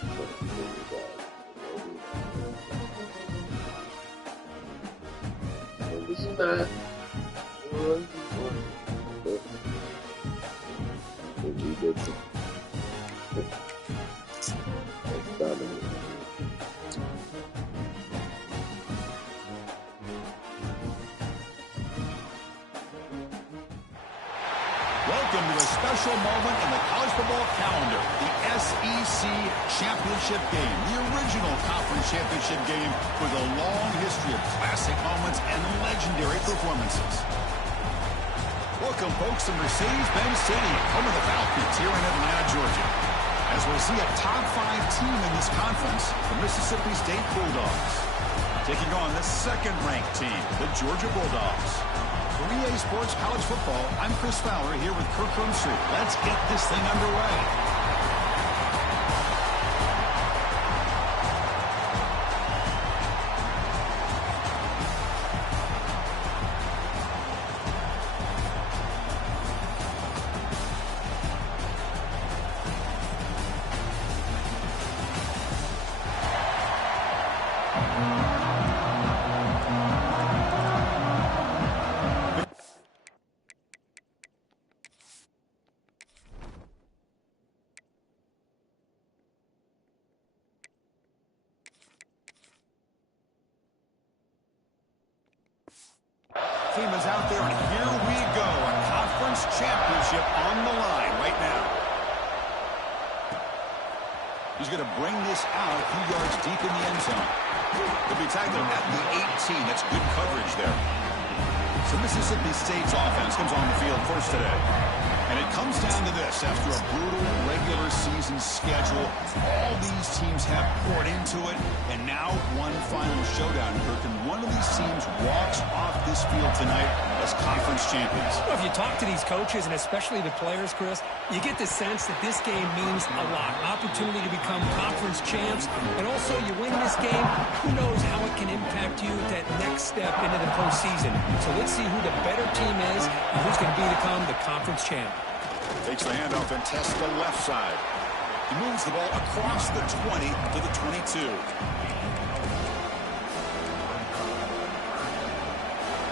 Welcome to a special moment in the college football calendar, the SEC Championship Game, the original conference championship game with a long history of classic moments and legendary performances. Welcome, folks, to Mercedes-Benz Stadium, home of the Falcons here in Atlanta, Georgia, as we see a top 5 team in this conference, the Mississippi State Bulldogs, taking on the second-ranked team, the Georgia Bulldogs. For EA Sports College Football, I'm Chris Fowler here with Kirk Herbstreit. Let's get this thing underway. Team is out there, and here we go. A conference championship on the line right now. He's going to bring this out a few yards deep in the end zone. He'll be tackled at the 18. That's good coverage there. So Mississippi State's offense comes on the field first today. And it comes down to this. After a brutal regular season schedule, all these teams have poured into it, and now one final showdown, Kirk, and one of these teams walks off this field tonight as conference champions. Well, if you talk to these coaches, and especially the players, Chris, you get the sense that this game means a lot. An opportunity to become conference champs, and also you win this game, who knows how it can impact you at that next step into the postseason. So let's see who the better team is and who's going to become the conference champ. Takes the handoff and tests the left side. He moves the ball across the 20 to the 22.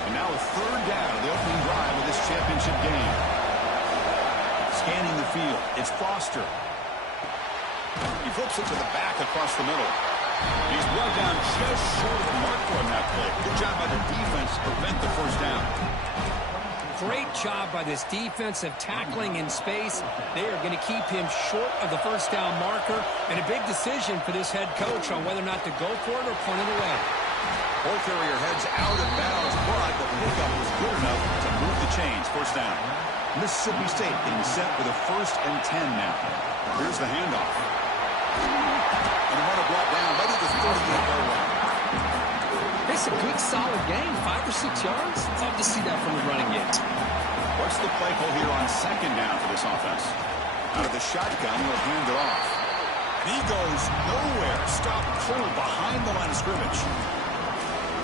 And now a third down of the opening drive of this championship game. Scanning the field, it's Foster. He flips it to the back across the middle. He's brought down just short of the mark on that play. Good job by the defense to prevent the first down. Great job by this defensive tackling in space. They are going to keep him short of the first down marker, and a big decision for this head coach on whether or not to go for it or punt it away. Ball carrier heads out of bounds, but the pickup was good enough to move the chains. First down. Mississippi State getting set with a 1st and 10 now. Here's the handoff. And the runner brought down right at the 38-yard line. It's a good, solid game. 5 or 6 yards. Tough to see that from the running game. What's the play call here on 2nd down for this offense? Out of the shotgun, he'll hand it off. And he goes nowhere. Stop cold behind the line of scrimmage.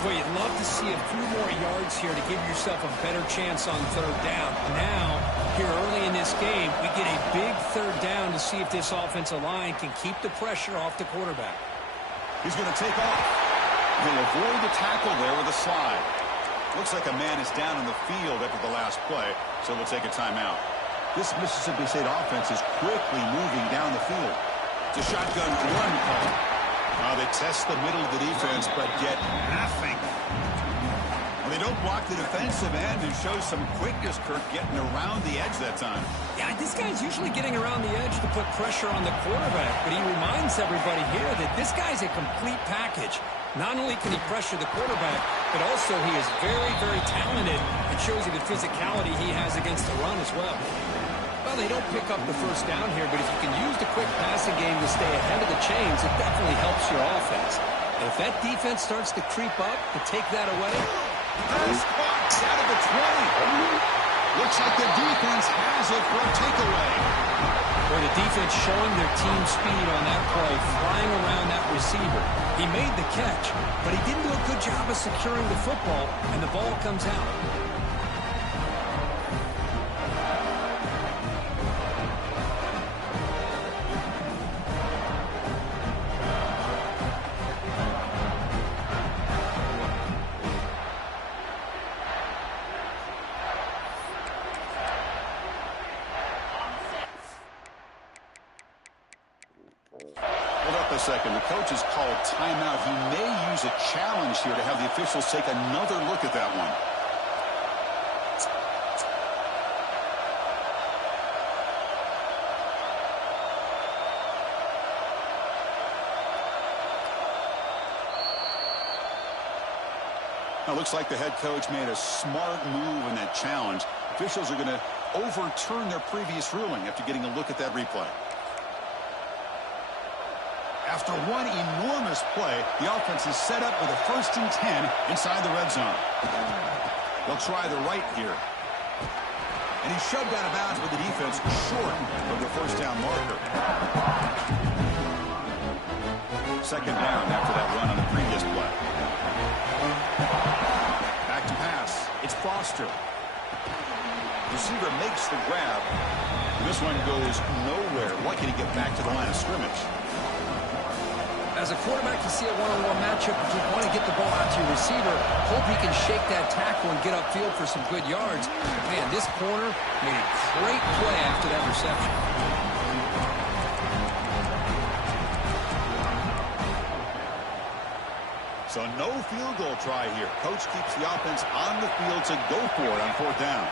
Well, you'd love to see a few more yards here to give yourself a better chance on 3rd down. Now, here early in this game, we get a big 3rd down to see if this offensive line can keep the pressure off the quarterback. He's going to take off. He'll avoid the tackle there with a slide. Looks like a man is down in the field after the last play, so we'll take a timeout. This Mississippi State offense is quickly moving down the field. It's a shotgun run call. They test the middle of the defense, but get nothing. Well, they don't block the defensive end and show some quickness, Kirk, getting around the edge that time. Yeah, this guy's usually getting around the edge to put pressure on the quarterback, but he reminds everybody here that this guy's a complete package. Not only can he pressure the quarterback, but also he is very, very talented and shows you the physicality he has against the run as well. Well, they don't pick up the first down here, but if you can use the quick passing game to stay ahead of the chains, it definitely helps your offense. And if that defense starts to creep up to take that away. Nice caught out of the 20. Looks like the defense has it for a takeaway. Where the defense showing their team speed on that play, flying around that receiver. He made the catch, but he didn't do a good job of securing the football, and the ball comes out. a second. The coach has called timeout. He may use a challenge here to have the officials take another look at that one. Now, looks like the head coach made a smart move in that challenge. Officials are going to overturn their previous ruling after getting a look at that replay. After one enormous play, the offense is set up with a 1st and 10 inside the red zone. They'll try the right here. And he's shoved out of bounds with the defense short of the 1st down marker. 2nd down after that run on the previous play. Back to pass. It's Foster. Receiver makes the grab. This one goes nowhere. Why can't he get back to the line of scrimmage? As a quarterback, you see a one-on-one matchup. If you want to get the ball out to your receiver, hope he can shake that tackle and get upfield for some good yards. Man, this corner made a great play after that reception. So no field goal try here. Coach keeps the offense on the field to go for it on 4th down.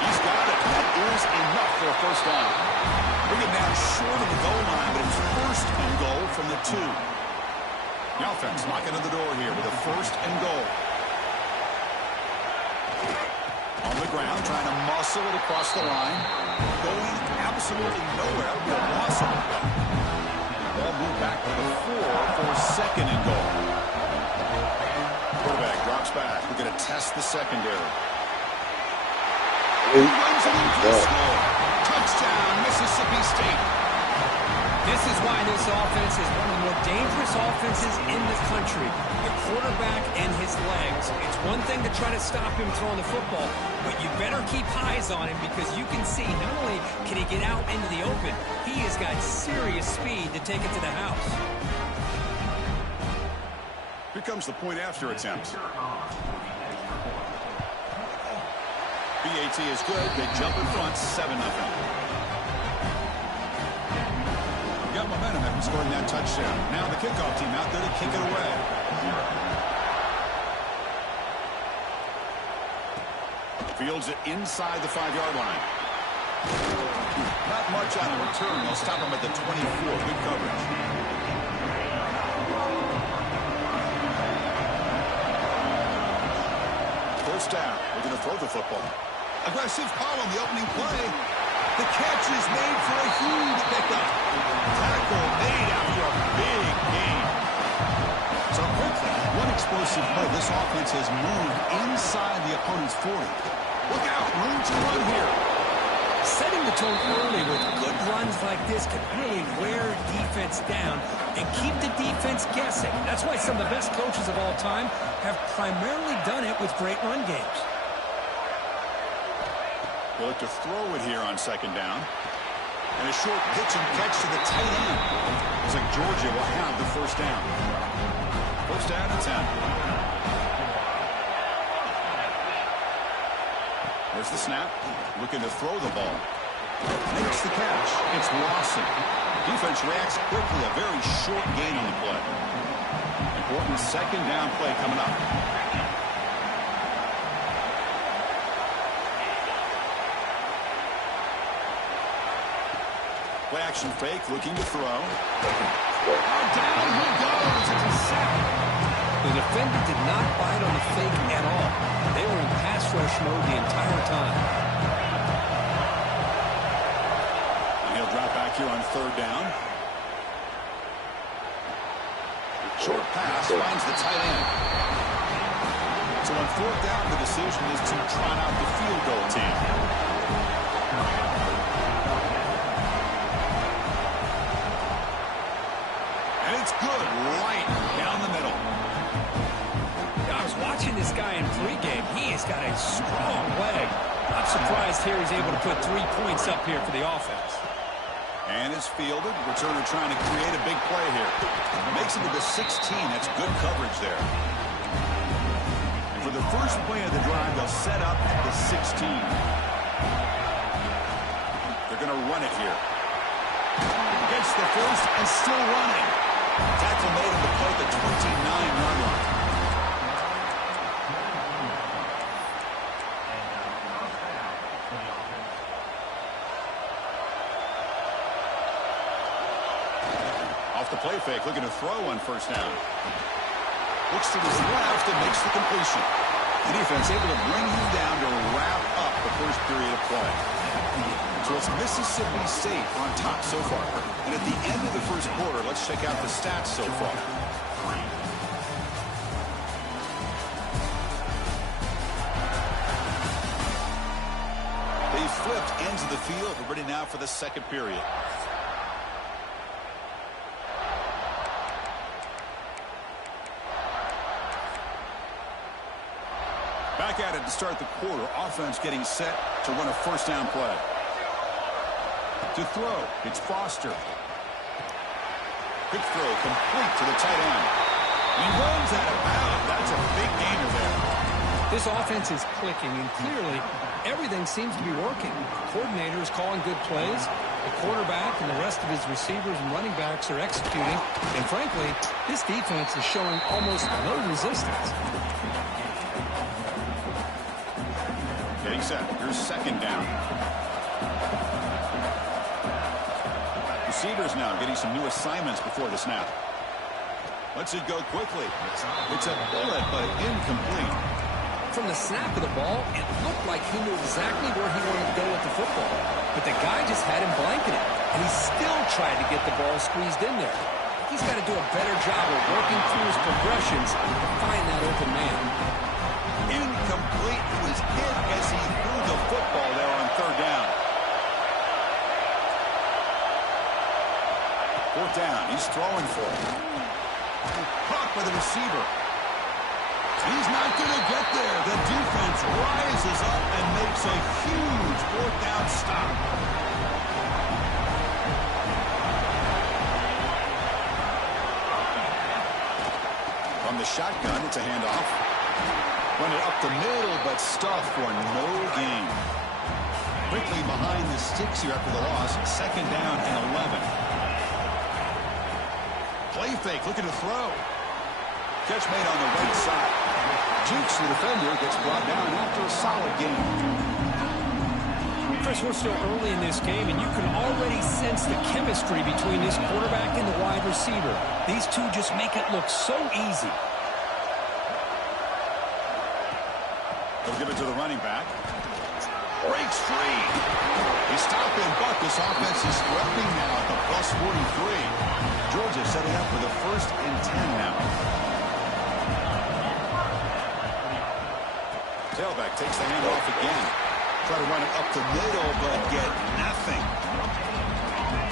He's got it. That is enough for a 1st down. Bring it down short of the goal line, but it's 1st and goal from the 2. The offense knocking on the door here with a 1st and goal. On the ground, trying to muscle it across the line. Going absolutely nowhere. That would be a loss on the play. Ball moved back to the 4 for 2nd and goal. Quarterback drops back. We're going to test the secondary. He runs it into the score. Touchdown, Mississippi State. This is why this offense is one of the more dangerous offenses in the country. The quarterback and his legs. It's one thing to try to stop him throwing the football, but you better keep eyes on him because you can see not only can he get out into the open, he has got serious speed to take it to the house. Here comes the point after attempt. BAT is good. They jump in front, 7-0. Got momentum after scoring that touchdown. Now the kickoff team out there to kick it away. Fields it inside the 5-yard line. Not much on the return. They'll stop him at the 24. Good coverage. First down. We're going to throw the football. Aggressive call on the opening play. The catch is made for a huge pickup. Tackle made after a big gain. So quickly, one explosive play. This offense has moved inside the opponent's 40. Look out, room to run here. Setting the tone early with good runs like this can really wear defense down and keep the defense guessing. That's why some of the best coaches of all time have primarily done it with great run games. They look to throw it here on 2nd down. And a short pitch and catch to the tight end. Looks like Georgia will have the 1st down. 1st down and 10. There's the snap. Looking to throw the ball. Makes the catch. It's Lawson. Defense reacts quickly. A very short gain on the play. Important 2nd down play coming up. Play action fake, looking to throw. Down he goes. It's a sack. The defender did not bite on the fake at all. They were in pass rush mode the entire time. And he'll drop back here on 3rd down. Short pass finds the tight end. So on 4th down, the decision is to trot out the field goal team. It's good, right down the middle. I was watching this guy in pregame. He has got a strong leg. I'm surprised here he's able to put 3 points up here for the offense. And it's fielded. Returner trying to create a big play here. Makes it to the 16. That's good coverage there. And for the first play of the drive, they'll set up at the 16. They're going to run it here. gets the first and still running. Tackle made him to play the 29-yard line. Off the play fake, looking to throw on first down. Looks to his left and makes the completion. The defense able to bring him down to wrap up the first period of play. So it's Mississippi State on top so far. And at the end of the first quarter, let's check out the stats so far. They flipped ends of the field. We're ready now for the second period. Back at it to start the quarter. Offense getting set to run a first down play. To throw, it's Foster. Quick throw, complete to the tight end. He runs out of bounds. That's a big gainer there. This offense is clicking, and clearly everything seems to be working. The coordinator is calling good plays. The quarterback and the rest of his receivers and running backs are executing. And frankly, this defense is showing almost no resistance. Getting set. Here's second down. Receivers now getting some new assignments before the snap. Lets it go quickly. It's a bullet, but incomplete. From the snap of the ball, it looked like he knew exactly where he wanted to go with the football. But the guy just had him blanketed, and he still tried to get the ball squeezed in there. He's got to do a better job of working through his progressions to find that open man. Incomplete. He was hit as he threw the football there on third down. Fourth down. He's throwing for it. Caught by the receiver. He's not going to get there. The defense rises up and makes a huge fourth down stop. From the shotgun, it's a handoff. Run it up the middle, but stuffed for no gain. Quickly behind the sticks here after the loss. Second down and 11. Play fake, looking to throw. Catch made on the right side. Jukes the defender, gets brought down after a solid game. Chris, we're still early in this game, and you can already sense the chemistry between this quarterback and the wide receiver. These two just make it look so easy. They'll give it to the running back. Breaks free. They stop and buck. This offense is threatening now at the plus 43. Georgia setting up for the 1st and 10 now. Tailback takes the handoff again. Try to run it up the middle, but get nothing.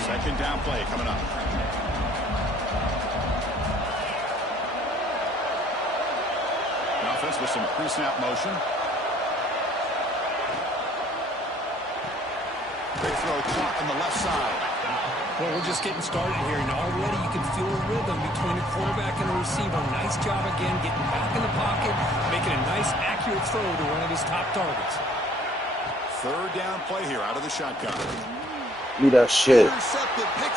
Second down play coming up. The offense with some pre-snap motion. Big throw caught on the left side. Well, we're just getting started here, and already you can feel a rhythm between a quarterback and a receiver. Nice job again getting back in the pocket, making a nice, accurate throw to one of his top targets. Third down play here out of the shotgun. Leave that shit.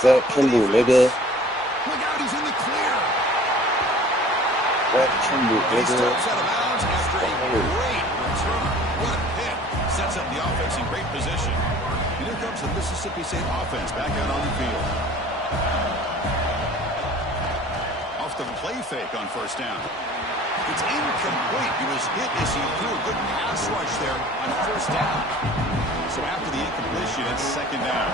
That Kimball, nigga. Look out, he's in the clear. That Kimball, He nigga. steps out of bounds after a great return. What a hit. Sets up the offense in great position. And here comes the Mississippi State offense back out on the field. Off the play fake on first down. It's incomplete. He was hit as he threw a good pass rush there on first down. So after the incompletion, it's second down.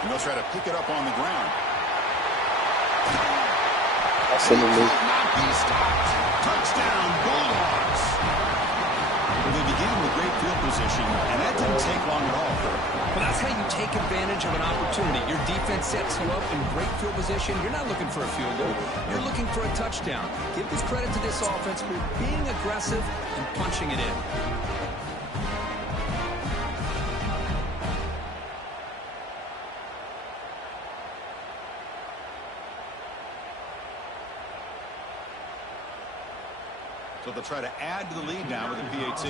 And they'll try to pick it up on the ground. That's in the loop. Not be stopped. Touchdown, Bulldogs. Well, they began with great field position, and that didn't take long at all. Well, that's how you take advantage of an opportunity. Your defense sets you up in great field position. You're not looking for a field goal. You're looking for a touchdown. Give this credit to this offense for being aggressive and punching it in. So they'll try to add to the lead now with the PAT.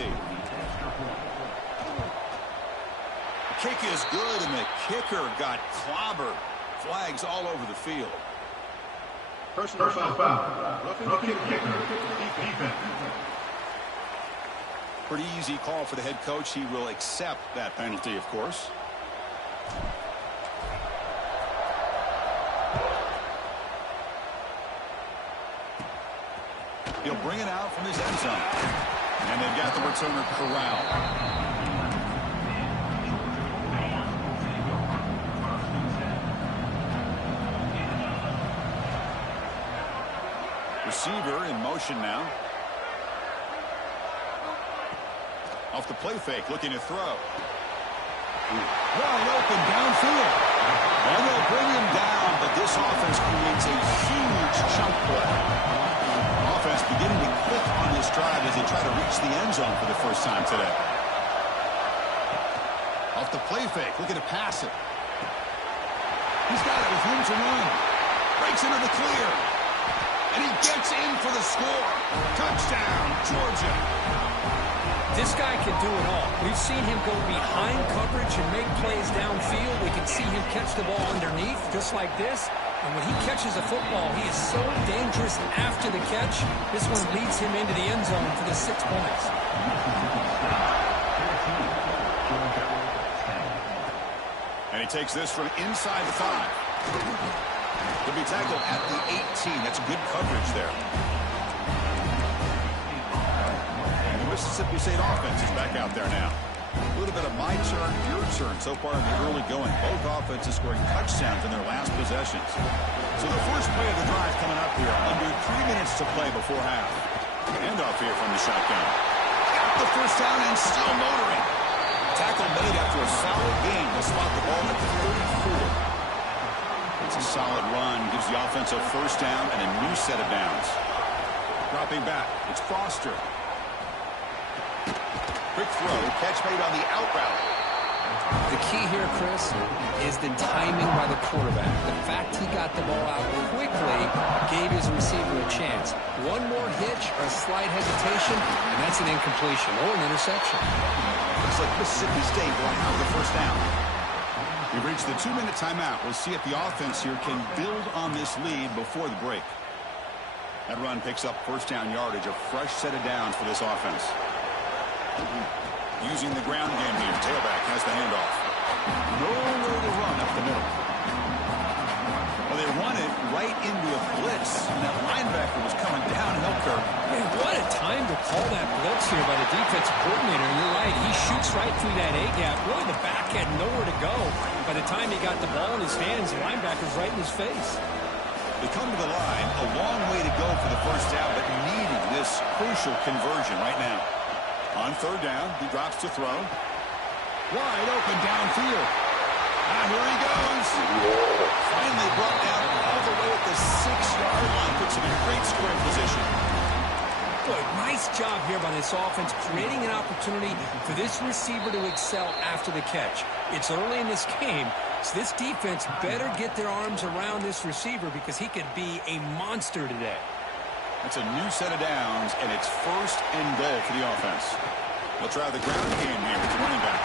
kick is good, and the kicker got clobbered. Flags all over the field. Personal foul. Roughing the kicker. Defense. Pretty easy call for the head coach. He will accept that penalty, of course. He'll bring it out from his end zone. And they've got the returner corralled. Receiver in motion now. Off the play fake, looking to throw. Wide open downfield. And they'll bring him down, but this offense creates a huge chunk play. Offense beginning to click on this drive as they try to reach the end zone for the first time today. Off the play fake, looking to pass it. He's got it with room to run. Breaks into the clear. And he gets in for the score. Touchdown, Georgia. This guy can do it all. We've seen him go behind coverage and make plays downfield. We can see him catch the ball underneath, just like this. And when he catches a football, he is so dangerous after the catch. This one leads him into the end zone for the 6 points. And he takes this from inside the 5. He'll be tackled at the 18. That's good coverage there. And the Mississippi State offense is back out there now. A little bit of my turn, your turn so far in the early going. Both offenses scoring touchdowns in their last possessions. So the first play of the drive coming up here. Under 3 minutes to play before half. Handoff here from the shotgun. Got the first down and still motoring. Tackle made after a solid gain to spot the ball at the 34. It's a solid run. Gives the offense a first down and a new set of downs. Dropping back. It's Foster. Quick throw. Catch made on the out route. The key here, Chris, is the timing by the quarterback. The fact he got the ball out quickly gave his receiver a chance. One more hitch or a slight hesitation, and that's an incompletion or an interception. Looks like Mississippi State will have the first down. We've reached the 2-minute timeout. We'll see if the offense here can build on this lead before the break. That run picks up first down yardage. A fresh set of downs for this offense. Using the ground game here. Tailback has the handoff. Nowhere to run up the middle. Well, they run it right into a blitz. And that linebacker was coming downhill, Kirk. Man, what a time to call that blitz here by the defensive coordinator. You're right. He shoots right through that A-gap. Really, the back had nowhere to go. By the time he got the ball in his hands, the linebacker's right in his face. They come to the line. A long way to go for the first down, but needing this crucial conversion right now. On third down, he drops to throw. Wide open downfield. Here he goes. Finally brought down all the way at the 6-yard line. Puts him in great scoring position. Boy, nice job here by this offense, creating an opportunity for this receiver to excel after the catch. It's early in this game, so this defense better get their arms around this receiver because he could be a monster today. That's a new set of downs, and it's first and goal for the offense. They'll try the ground game here with the running back.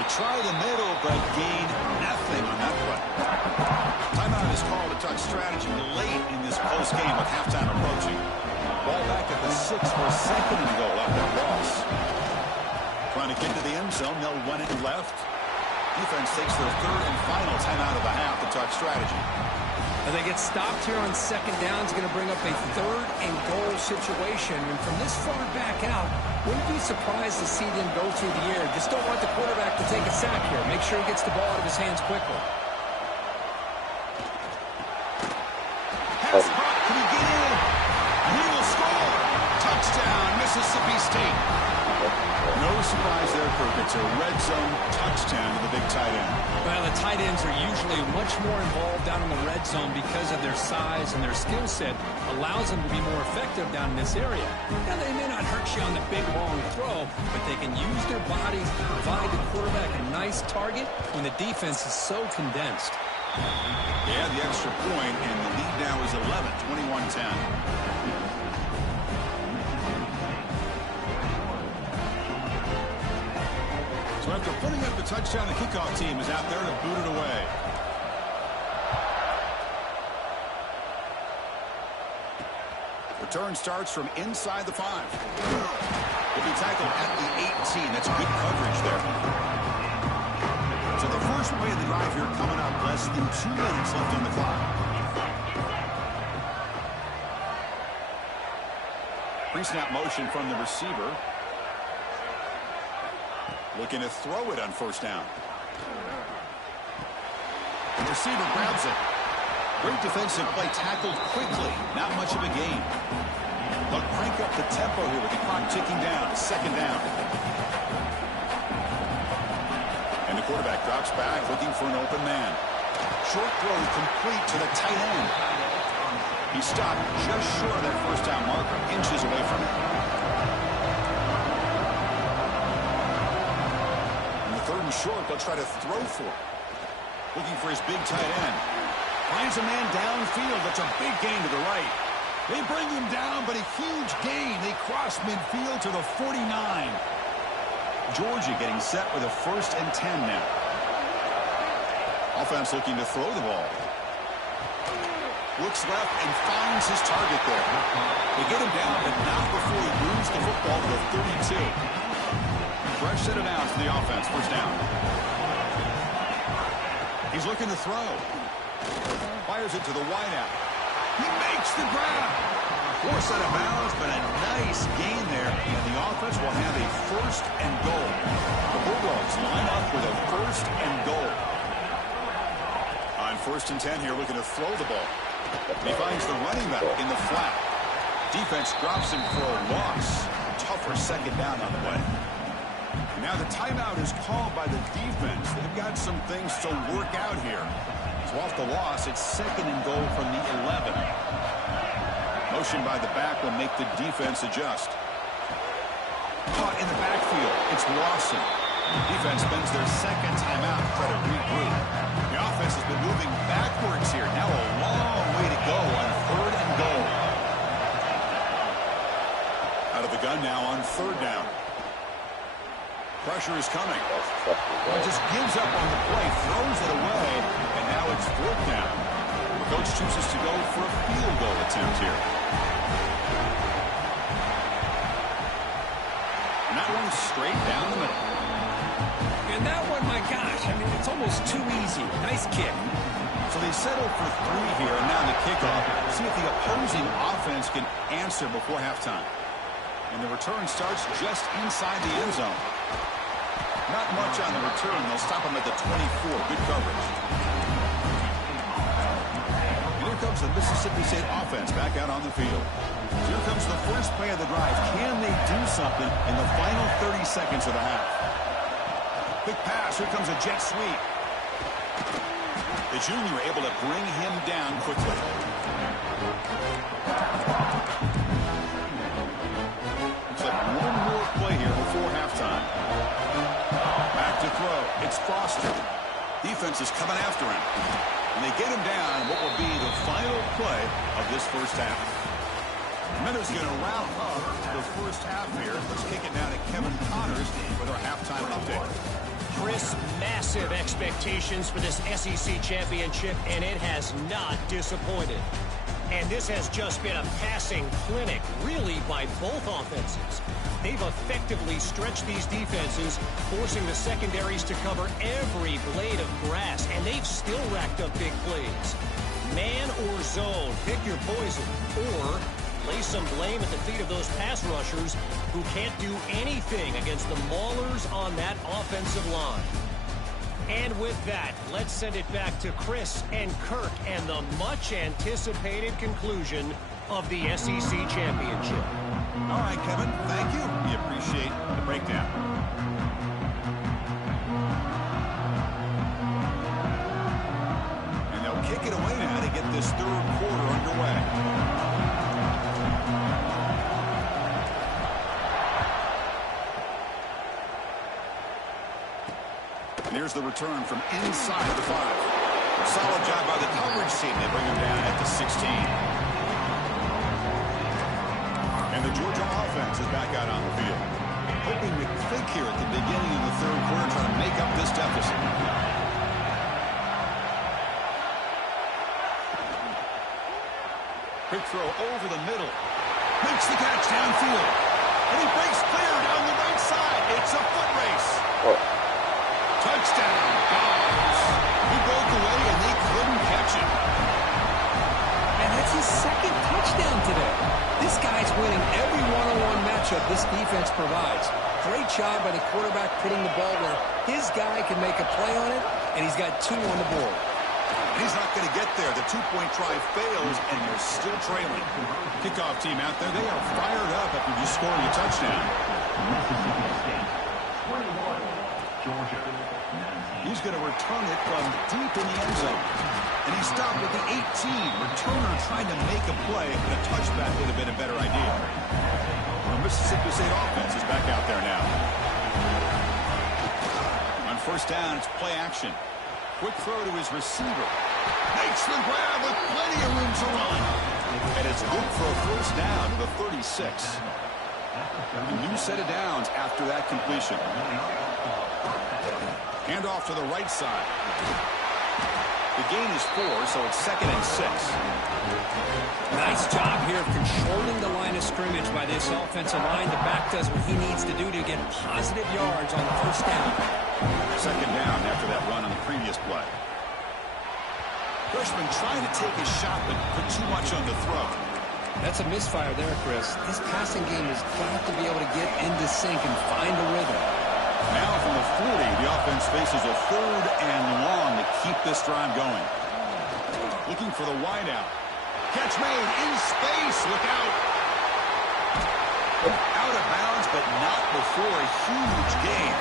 They try the middle, but gain nothing on that play. Timeout is called to talk strategy late in this close game with halftime approaching. Ball back at the 6 for a second and goal after a loss. Trying to get to the end zone, they'll run it left. Defense takes their third and final timeout of the half to talk strategy. As they get stopped here on second down, it's going to bring up a third and goal situation. And from this far back out, wouldn't be surprised to see them go through the air. Just don't want the quarterback to take a sack here. Make sure he gets the ball out of his hands quickly. Pass block, can he get in? And he will score. Touchdown, Mississippi State. No surprise there, Kirk. It's a red zone touchdown to the big tight end. Well, the tight ends are usually much more involved down in the red zone because of their size and their skill set allows them to be more effective down in this area. Now, they may not hurt you on the big, long throw, but they can use their bodies to provide the quarterback a nice target when the defense is so condensed. Yeah, the extra point, and the lead now is 11, 21-10. So after putting up the touchdown, the kickoff team is out there to boot it away. Return starts from inside the 5. He'll be tackled at the 18. That's good coverage there. So the first play of the drive here coming up. Less than 2 minutes left on the clock. Pre-snap motion from the receiver. Looking to throw it on first down. The receiver grabs it. Great defensive play, tackled quickly. Not much of a gain. They'll crank up the tempo here with the clock ticking down. Second down. And the quarterback drops back, looking for an open man. Short throw complete to the tight end. He stopped just short of that first down marker, inches away from it. And the 3rd and short, they'll try to throw for it. Looking for his big tight end. Finds a man downfield. That's a big gain to the right. They bring him down, but a huge gain. They cross midfield to the 49. Georgia getting set with a 1st and 10 now. Offense looking to throw the ball. Looks left and finds his target there. They get him down, but not before he moves the football to the 32. Fresh set of downs for the offense. First down. He's looking to throw. Fires it to the wideout. He makes the grab. Force out of bounds, but a nice gain there. And the offense will have a 1st and goal. The Bulldogs line up with a 1st and goal. On 1st and 10 here, looking to throw the ball. He finds the running back in the flat. Defense drops him for a loss. Tougher second down on the way. And now the timeout is called by the defense. They've got some things to work out here. So off the loss, it's 2nd and goal from the 11. Motion by the back will make the defense adjust. Caught in the backfield. It's Lawson. Defense spends their 2nd timeout to try to regroup. The offense has been moving backwards here. Now a long way to go on 3rd and goal. Out of the gun now on 3rd down. Pressure is coming. He just gives up on the play, throws it away, and now it's 4th down. The coach chooses to go for a field goal attempt here. And that one straight down the middle. And that one, my gosh, I mean, it's almost too easy. Nice kick. So they settle for 3 here, and now the kickoff. See if the opposing offense can answer before halftime. And the return starts just inside the end zone. Not much on the return. They'll stop him at the 24. Good coverage. And here comes the Mississippi State offense back out on the field. Here comes the first play of the drive. Can they do something in the final 30 seconds of the half? Quick pass. Here comes a jet sweep. The junior able to bring him down quickly. Looks like one more play here before halftime. Back to throw. It's Foster. Defense is coming after him. And they get him down what will be the final play of this first half. Minnesota going to wrap up the first half here. Let's kick it down to Kevin Connors with our halftime update. Chris, massive expectations for this SEC championship, and it has not disappointed. And this has just been a passing clinic, really, by both offenses. They've effectively stretched these defenses, forcing the secondaries to cover every blade of grass, and they've still racked up big plays. Man or zone, pick your poison, or lay some blame at the feet of those pass rushers who can't do anything against the maulers on that offensive line. And with that, let's send it back to Chris and Kirk and the much-anticipated conclusion of the SEC championship. All right, Kevin, thank you. We appreciate the breakdown. And they'll kick it away now to get this 3rd quarter underway. And here's the return from inside the 5. Solid job by the coverage team. They bring him down at the 16. And the Georgia offense is back out on the field. Hoping to think here at the beginning of the third quarter trying to make up this deficit. Quick throw over the middle. Makes the catch downfield. And he breaks clear down the right side. It's a foot race. Oh. Touchdown, Dogs. He broke away and they couldn't catch him. And that's his second touchdown today. This guy's winning every one-on-one matchup this defense provides. Great job by the quarterback putting the ball where his guy can make a play on it, and he's got 2 on the board. He's not going to get there. The two-point try fails, and they're still trailing. Kickoff team out there, they are fired up after just scoring a touchdown. Mississippi State, 21, Georgia, 19. He's going to return it from deep in the end zone. And he stopped with the 18. Returner trying to make a play, but a touchback would have been a better idea. The Mississippi State offense is back out there now. On first down, it's play action. Quick throw to his receiver. Makes the grab with plenty of room to run. And it's good for a first down to the 36. A new set of downs after that completion. Hand off to the right side. The gain is 4, so it's 2nd and 6. Nice job here of controlling the line of scrimmage by this offensive line. The back does what he needs to do to get positive yards on the first down. 2nd down after that run on the previous play. Freshman trying to take a shot, but put too much on the throw. That's a misfire there, Chris. This passing game has got to be able to get into sync and find a rhythm. Now from the 40, the offense faces a 3rd and long to keep this drive going. Looking for the wideout. Catch made in space. Look out. Out of bounds, but not before a huge gain.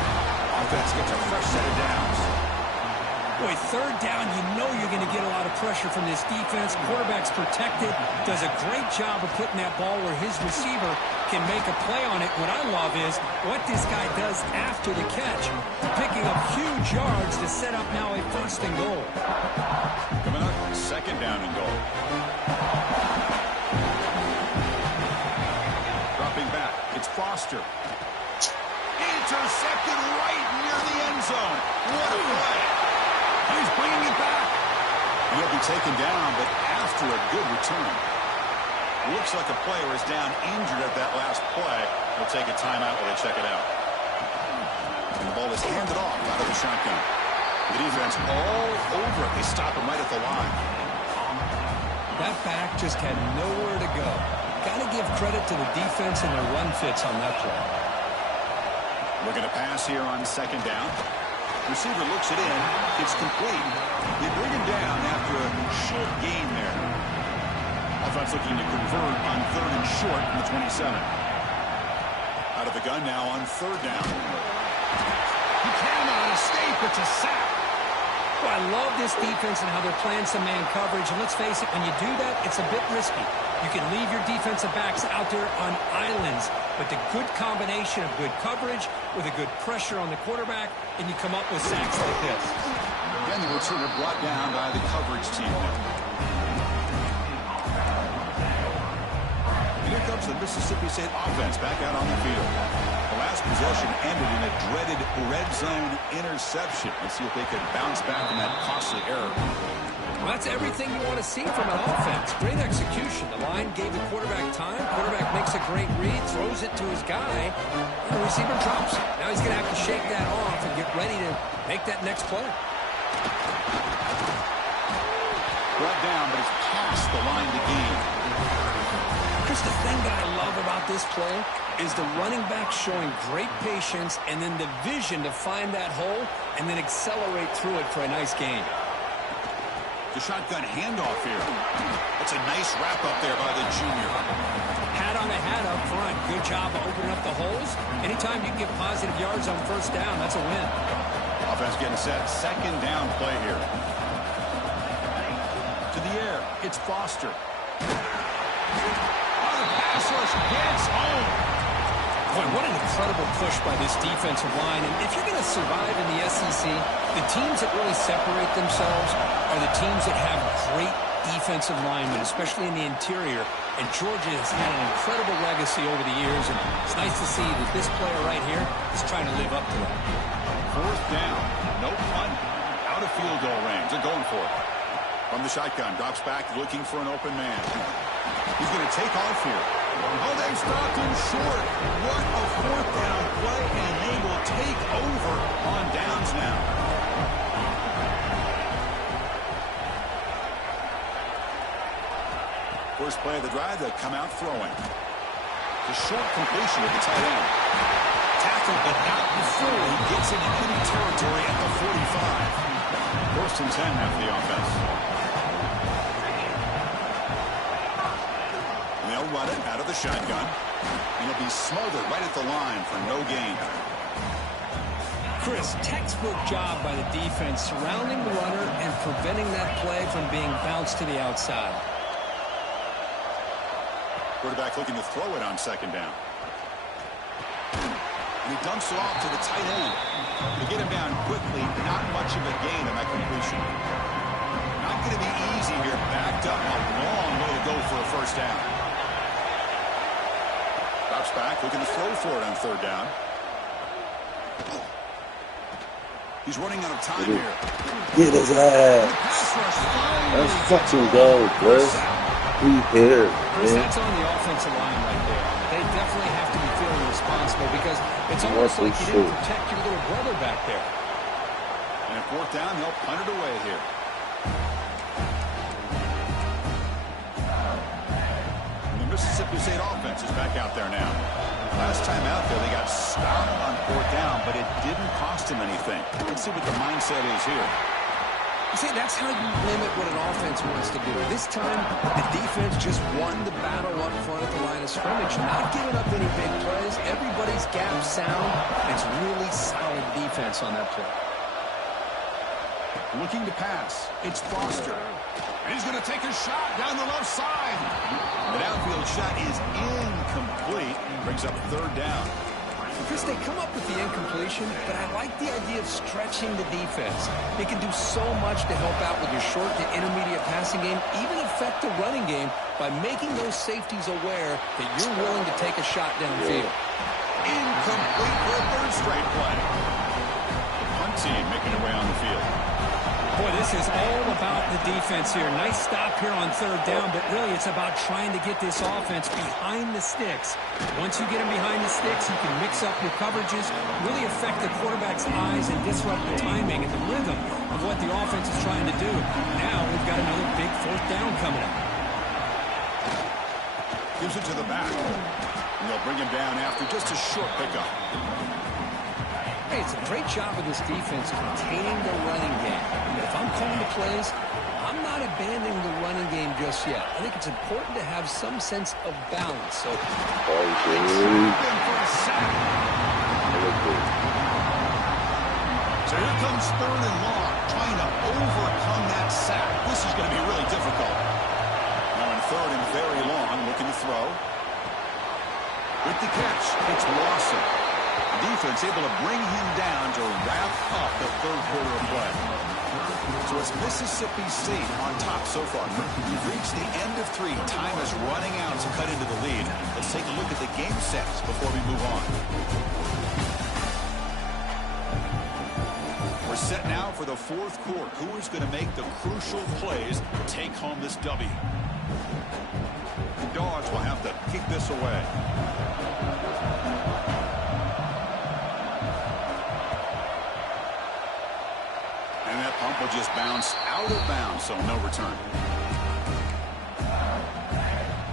Offense gets a fresh set of downs. Boy, 3rd down, you know you're going to get a lot of pressure from this defense. Quarterback's protected. Does a great job of putting that ball where his receiver can make a play on it. What I love is what this guy does after the catch. Picking up huge yards to set up now a 1st and goal. Coming up, 2nd down and goal. Dropping back, it's Foster. Intercepted right near the end zone. What a play. He's bringing it back. He'll be taken down, but after a good return. Looks like a player is down injured at that last play. We'll take a timeout while they check it out. And the ball is handed off out of the shotgun. The defense all over it. They stop him right at the line. That back just had nowhere to go. Got to give credit to the defense and their run fits on that play. Looking to pass here on 2nd down. Receiver looks it in. It's complete. They bring him down after a short gain there. Offense looking to convert on 3rd and short from the 27. Out of the gun now on 3rd down. He cannot escape. It's a sack. Well, I love this defense and how they're playing some man coverage. And let's face it, when you do that, it's a bit risky. You can leave your defensive backs out there on islands, but the good combination of good coverage with a good pressure on the quarterback, and you come up with sacks like this. And the returner brought down by the coverage team. And here comes the Mississippi State offense back out on the field. The last possession ended in a dreaded red zone interception. Let's see if they can bounce back from that costly error. Well, that's everything you want to see from an offense. Great execution. The line gave the quarterback time. Quarterback makes a great read, throws it to his guy, and the receiver drops it. Now he's going to have to shake that off and get ready to make that next play. Brought down, but it's past the line to gain. Chris, the thing that I love about this play is the running back showing great patience and then the vision to find that hole and then accelerate through it for a nice gain. The shotgun handoff here. That's a nice wrap up there by the junior. Hat on a hat up front. Good job of opening up the holes. Anytime you can get positive yards on 1st down, that's a win. Offense getting set. 2nd down play here. To the air. It's Foster. The pass rush gets home. Boy, what an incredible push by this defensive line. And if you're going to survive in the SEC, the teams that really separate themselves are the teams that have great defensive linemen, especially in the interior, and Georgia has had an incredible legacy over the years, and it's nice to see that this player right here is trying to live up to that. Fourth down, no punt, out of field goal range. They're going for it. From the shotgun, drops back, looking for an open man. He's going to take off here. Oh, they've stopped him short. What a fourth down play, and they will take over on downs now. First play of the drive, they come out throwing. The short completion at the tight end. Tackled, but not before he gets into enemy territory at the 45. First and 10 now for the offense. They'll run it out of the shotgun. And he'll be smothered right at the line for no gain. Chris, textbook job by the defense surrounding the runner and preventing that play from being bounced to the outside. Quarterback looking to throw it on second down. And he dumps it off to the tight end. To get him down quickly, not much of a gain on that completion. Not going to be easy here. Backed up, a long way to go for a first down. Drops back, looking to throw for it on third down. He's running out of time here. Get his ass. Let's fucking go, Chris. Be here, Chris, man. that's on the offensive line right there. They definitely have to be feeling responsible because it's almost like you didn't protect your little brother back there. And at fourth down, they'll punt it away here. And the Mississippi State offense is back out there now. Last time out there, they got stopped on fourth down, but it didn't cost them anything. Let's see what the mindset is here. You see, that's how you limit what an offense wants to do. This time, the defense just won the battle up front at the line of scrimmage. Not giving up any big plays. Everybody's gap sound. It's really solid defense on that play. Looking to pass. It's Foster. And he's going to take a shot down the left side. The downfield shot is incomplete. Brings up third down. Chris, they come up with the incompletion, but I like the idea of stretching the defense. It can do so much to help out with your short to intermediate passing game, even affect the running game by making those safeties aware that you're willing to take a shot downfield. Incomplete for a third straight play. The punt team making their way on the field. Boy, this is all about the defense here. Nice stop here on third down, but really it's about trying to get this offense behind the sticks. Once you get them behind the sticks, you can mix up your coverages, really affect the quarterback's eyes and disrupt the timing and the rhythm of what the offense is trying to do. Now we've got another big fourth down coming up. Gives it to the back. And they'll bring him down after just a short pickup. Hey, it's a great job of this defense containing the running game. But if I'm calling the plays, I'm not abandoning the running game just yet. I think it's important to have some sense of balance. So, For a sack. So here comes third and long, trying to overcome that sack. This is going to be really difficult. Now in third and very long, looking to throw. With the catch, it's Lawson. Defense able to bring him down to wrap up the third quarter of play. So it's Mississippi State on top so far. We've reached the end of three. Time is running out to cut into the lead. Let's take a look at the game sets before we move on. We're set now for the fourth quarter. Who is going to make the crucial plays to take home this W? The Dogs will have to kick this away. And that pump will just bounce out of bounds, so no return.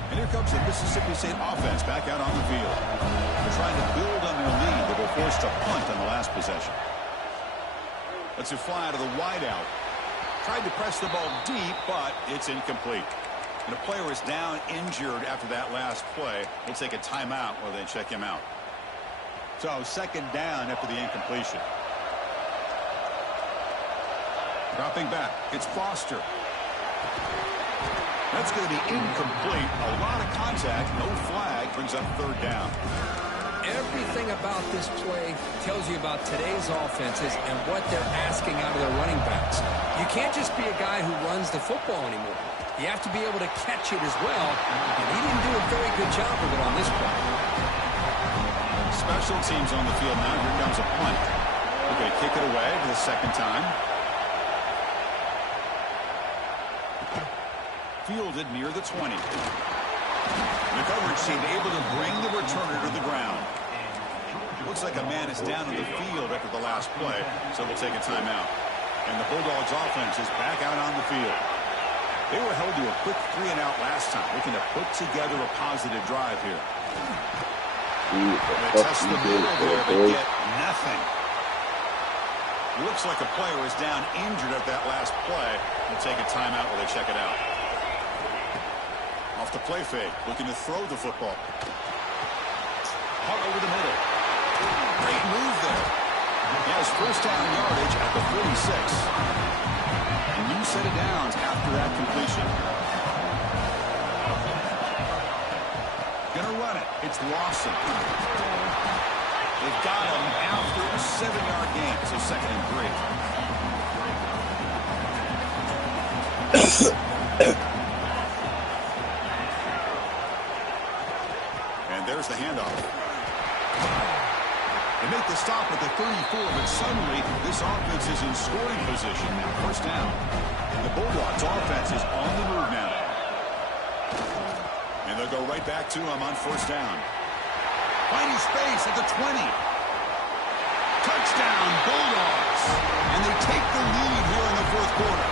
And here comes the Mississippi State offense back out on the field. They're trying to build on their lead. They were forced to punt on the last possession. Lets it fly out of the wideout. Tried to press the ball deep, but it's incomplete. And a player is down injured after that last play. We'll take a timeout while they check him out. So second down after the incompletion. Dropping back, it's Foster. That's going to be incomplete. A lot of contact, no flag, brings up third down. Everything about this play tells you about today's offenses and what they're asking out of their running backs. You can't just be a guy who runs the football anymore. you have to be able to catch it as well, and he didn't do a very good job of it on this play. Special teams on the field now. Here comes a punt. We're going to kick it away for the second time. Fielded near the 20. The coverage team able to bring the returner to the ground. Looks like a man is down in the field after the last play, so we'll take a timeout. And the Bulldogs offense is back out on the field. They were held to a quick 3-and-out last time, looking to put together a positive drive here. They test the middle there, but get nothing. Looks like a player is down injured at that last play. We'll take a timeout while they check it out. Off the play fake, looking to throw the football. Hard over the middle. Great move there. He has first down yardage at the 46. And new set of downs after that completion. Gonna run it. It's Lawson. They've got him after a 7-yard gain, so 2nd and 3. And there's the handoff. They make the stop at the 34, but suddenly this offense is in scoring position now. First down. The Bulldogs offense is on the move now. And they'll go right back to him on first down. Finding space at the 20. Touchdown, Bulldogs. And they take the lead here in the fourth quarter.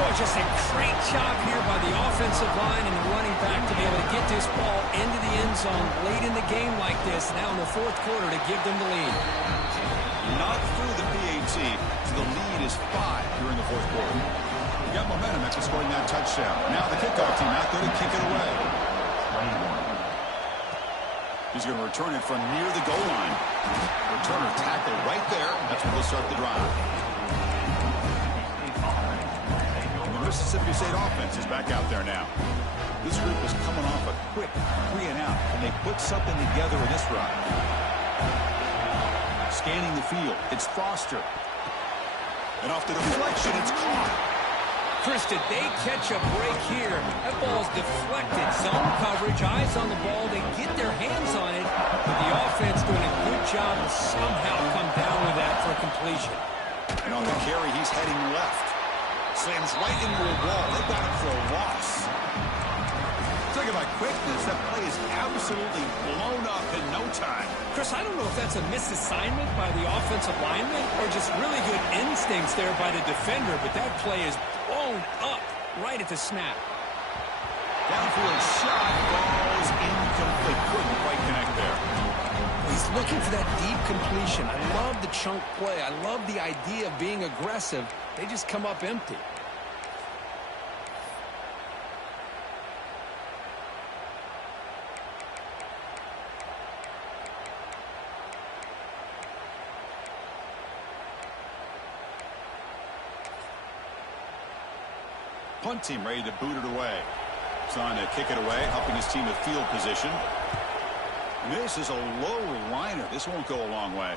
Oh, just a great job here by the offensive line and the running back to be able to get this ball into the end zone late in the game like this, now in the fourth quarter, to give them the lead. Not through the PAT, so the lead is 5 here in the fourth quarter. You got momentum after scoring that touchdown. Now the kickoff team out there to kick it away. He's going to return it from near the goal line. Returner tackle right there. That's where they'll start the drive. Mississippi State offense is back out there now. This group is coming off a quick 3-and-out, and they put something together in this run. Scanning the field, it's Foster. And off the deflection, it's caught. Chris, did they catch a break here? That ball's deflected. Zone coverage, eyes on the ball. They get their hands on it, but the offense doing a good job to somehow come down with that for completion. And on the carry, he's heading left. Slams right into a wall. They got him for a loss. Talking about quickness, that play is absolutely blown up in no time. Chris, I don't know if that's a misassignment by the offensive lineman or just really good instincts there by the defender, but that play is blown up right at the snap. Downfield shot falls incomplete. Couldn't quite connect there. He's looking for that deep completion. I love the chunk play. I love the idea of being aggressive. They just come up empty. Punt team ready to boot it away. He's on to kick it away, helping his team with field position. This is a low liner. This won't go a long way.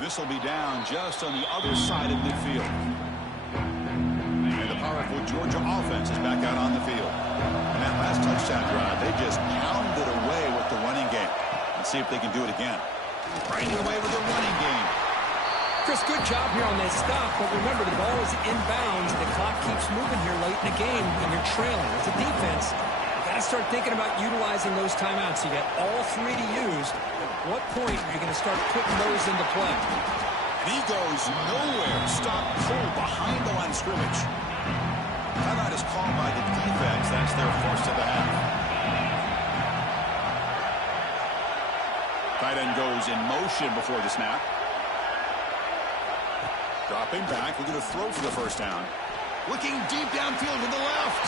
This will be down just on the other side of midfield. And the powerful Georgia offense is back out on the field. And that last touchdown drive, they just pounded away with the running game. Let's see if they can do it again. Grinding away with the running game. Chris, good job here on that stop, but remember, the ball is inbounds. The clock keeps moving here late in the game, and you're trailing. As a defense, you got to start thinking about utilizing those timeouts. You got all 3 to use. At what point are you going to start putting those into play? And he goes nowhere. Stop cold behind the line of scrimmage. Timeout is called by the defense. That's their first of the half. Tight end goes in motion before the snap. Dropping back, looking to throw for the first down. Looking deep downfield to the left.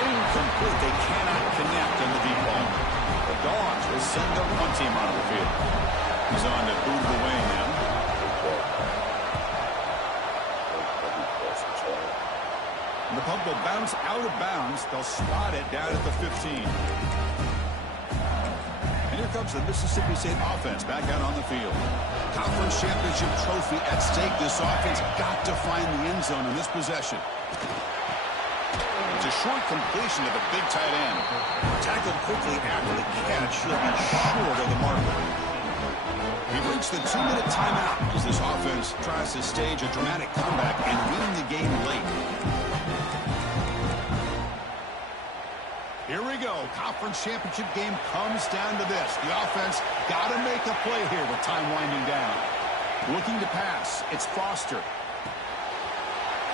Incomplete. They cannot connect on the deep ball. The Dogs will send their punt team onto the field. He's on to boot it away now. And the punt will bounce out of bounds. They'll spot it down at the 15. And here comes the Mississippi State offense back out on the field. Conference championship trophy at stake. This offense got to find the end zone in this possession. It's a short completion to the big tight end. Tackled quickly after the catch. He'll be short of the marker. We've reached the 2-minute timeout as this offense tries to stage a dramatic comeback and win the game late. Here we go. Conference championship game comes down to this. The offense got to make a play here with time winding down. Looking to pass. It's Foster.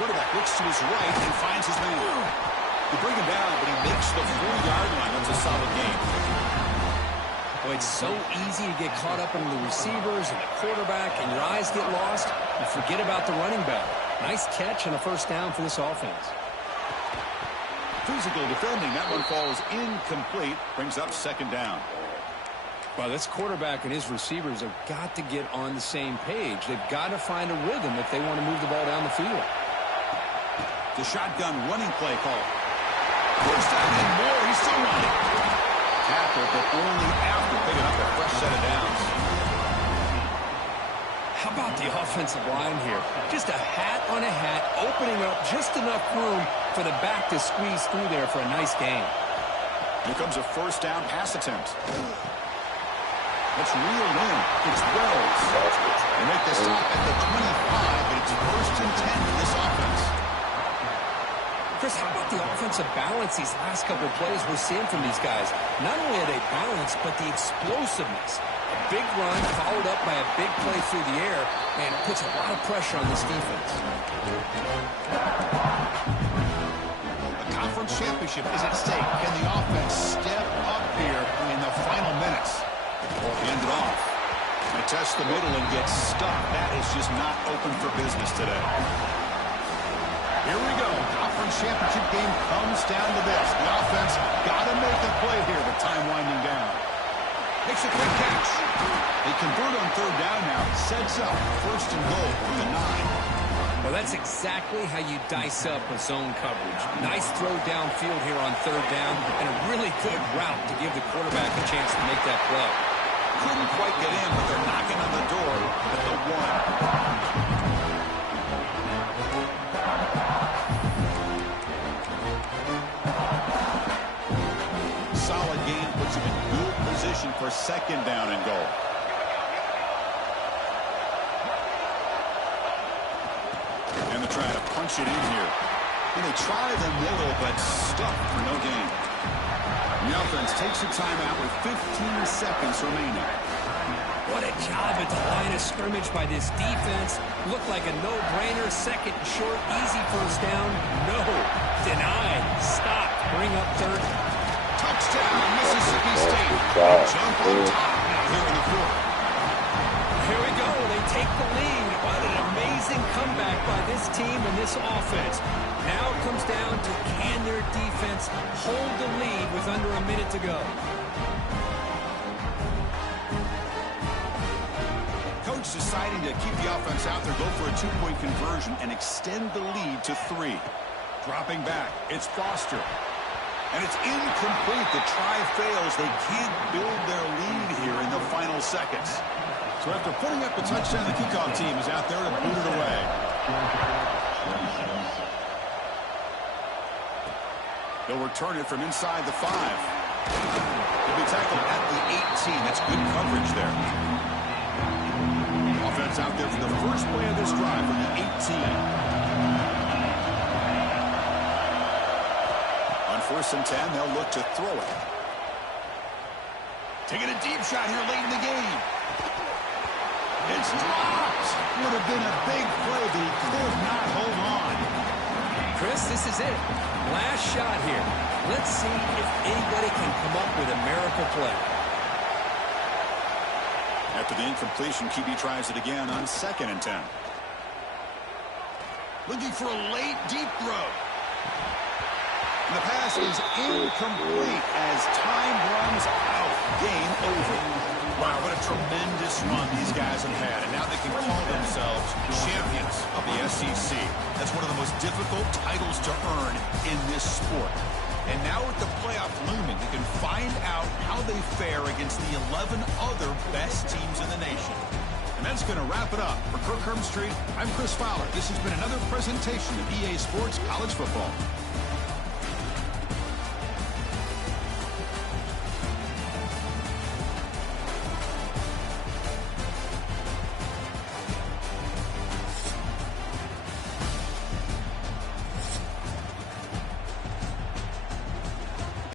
Quarterback looks to his right and finds his man. They bring him down, but he makes the 4-yard line. That's a solid game. Well, it's so easy to get caught up in the receivers and the quarterback, and your eyes get lost. You forget about the running back. Nice catch and a first down for this offense. Physical defending. That one falls incomplete. Brings up second down. Well, this quarterback and his receivers have got to get on the same page. They've got to find a rhythm if they want to move the ball down the field. The shotgun running play call. First down and more. He's still running. Tackle, but only after picking up a fresh set of downs. How about the offensive line here? Just a hat on a hat, opening up just enough room for the back to squeeze through there for a nice gain. Here comes a first down pass attempt. Let's reel in. It's Wells. They make the stop at the 25, but it's first and 10 for this offense. Chris, how about the offensive balance these last couple of plays we're seeing from these guys? Not only are they balanced, but the explosiveness. A big run followed up by a big play through the air, and it puts a lot of pressure on this defense. The conference championship is at stake. Can the offense step up here in the final minutes? Hand it off. They test the middle and get stuck. That is just not open for business today. Here we go. Conference championship game comes down to this. The offense got to make a play here with time winding down. Makes a quick catch. They convert on third down now. Sets up first and goal from the 9. Well, that's exactly how you dice up a zone coverage. Nice throw downfield here on third down, and a really good route to give the quarterback a chance to make that play. Couldn't quite get in, but they're knocking on the door at the 1. Solid gain puts him in good position for second down and goal. And they're trying to punch it in here. And they try the middle, but stuck for no gain. The offense takes a timeout with 15 seconds remaining. What a job at the line of scrimmage by this defense. Looked like a no-brainer. Second and short, easy first down. No. Denied. Stop. Bring up third. Touchdown, Mississippi State. Jump on top now here in the fourth. Here we go. They take the lead. What an amazing comeback by this team and this offense. Now it comes down to can their defense hold the lead with under a minute to go. Coach deciding to keep the offense out there, go for a two-point conversion and extend the lead to 3. Dropping back, it's Foster. And it's incomplete. The try fails. They can't build their lead here in the final seconds. So after putting up a touchdown, the kickoff team is out there to boot it away. They'll return it from inside the 5. He'll be tackled at the 18. That's good coverage there. Offense out there for the first play of this drive from the 18. On first and 10, they'll look to throw it. Taking a deep shot here late in the game. It's dropped. Would have been a big play, but he could not hold on. Chris, this is it. Last shot here. Let's see if anybody can come up with a miracle play. After the incompletion, QB tries it again on second and 10. Looking for a late, deep throw. And the pass is incomplete as time runs out. Game over. Wow, what a tremendous run these guys have had. And now they can call themselves champions of the SEC. That's one of the most difficult titles to earn in this sport. And now with the playoff looming, we can find out how they fare against the 11 other best teams in the nation. And that's going to wrap it up. For Kirk Herbstreit, I'm Chris Fowler. This has been another presentation of EA Sports College Football.